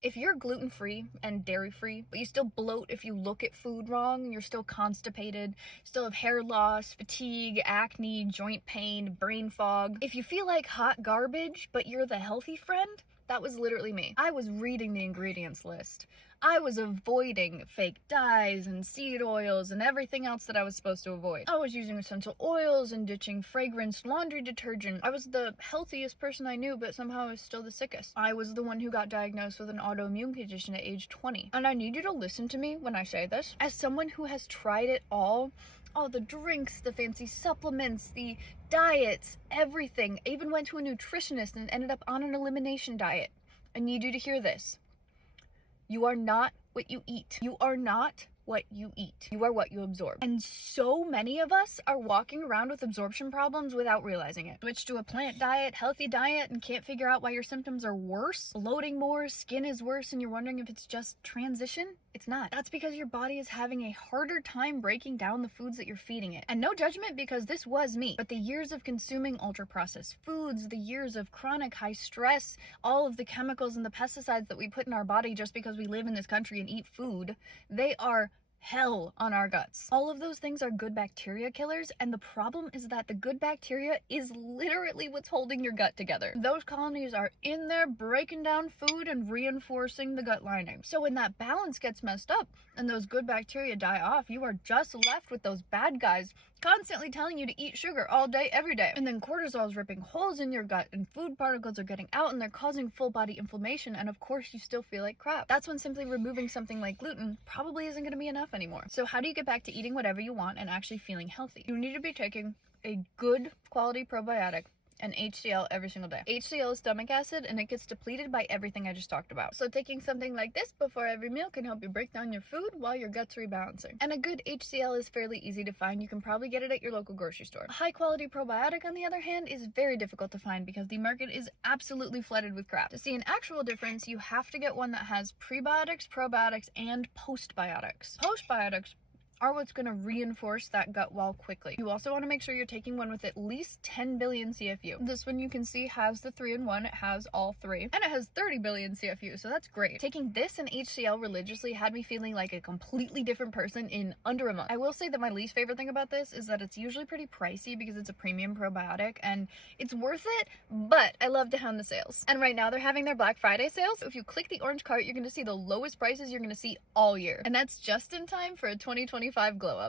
If you're gluten-free and dairy-free, but you still bloat if you look at food wrong, you're still constipated, still have hair loss, fatigue, acne, joint pain, brain fog. If you feel like hot garbage, but you're the healthy friend, that was literally me. I was reading the ingredients list. I was avoiding fake dyes and seed oils and everything else that I was supposed to avoid. I was using essential oils and ditching fragranced laundry detergent. I was the healthiest person I knew, but somehow I was still the sickest. I was the one who got diagnosed with an autoimmune condition at age 20. And I need you to listen to me when I say this. As someone who has tried it all the drinks, the fancy supplements, the diets, everything. I even went to a nutritionist and ended up on an elimination diet. I need you to hear this. You are not what you eat. You are not what you eat. You are what you absorb. And so many of us are walking around with absorption problems without realizing it. Switch to a plant diet, healthy diet, and can't figure out why your symptoms are worse, bloating more, skin is worse, and you're wondering if it's just transition. It's not. That's because your body is having a harder time breaking down the foods that you're feeding it. And no judgment, because this was me. But the years of consuming ultra-processed foods, the years of chronic high stress, all of the chemicals and the pesticides that we put in our body just because we live in this country and eat food, they are hell on our guts. All of those things are good bacteria killers, and the problem is that the good bacteria is literally what's holding your gut together. Those colonies are in there breaking down food and reinforcing the gut lining. So when that balance gets messed up and those good bacteria die off, you are just left with those bad guys constantly telling you to eat sugar all day, every day. And then cortisol is ripping holes in your gut, and food particles are getting out, and they're causing full body inflammation, and of course you still feel like crap. That's when simply removing something like gluten probably isn't going to be enough anymore. So how do you get back to eating whatever you want and actually feeling healthy? You need to be taking a good quality probiotic and HCl every single day. HCl is stomach acid, and it gets depleted by everything I just talked about. So taking something like this before every meal can help you break down your food while your gut's rebalancing. And a good HCl is fairly easy to find. You can probably get it at your local grocery store. A high quality probiotic, on the other hand, is very difficult to find because the market is absolutely flooded with crap. To see an actual difference, you have to get one that has prebiotics, probiotics, and postbiotics. Postbiotics are what's going to reinforce that gut wall quickly. You also want to make sure you're taking one with at least 10 billion CFU. This one you can see has the 3-in-1, it has all three, and it has 30 billion CFU, so that's great. Taking this and HCl religiously had me feeling like a completely different person in under a month. I will say that my least favorite thing about this is that it's usually pretty pricey because it's a premium probiotic, and it's worth it, but I love to hound the sales. And right now they're having their Black Friday sales. If you click the orange cart, you're going to see the lowest prices you're going to see all year, and that's just in time for a 2025 glow up.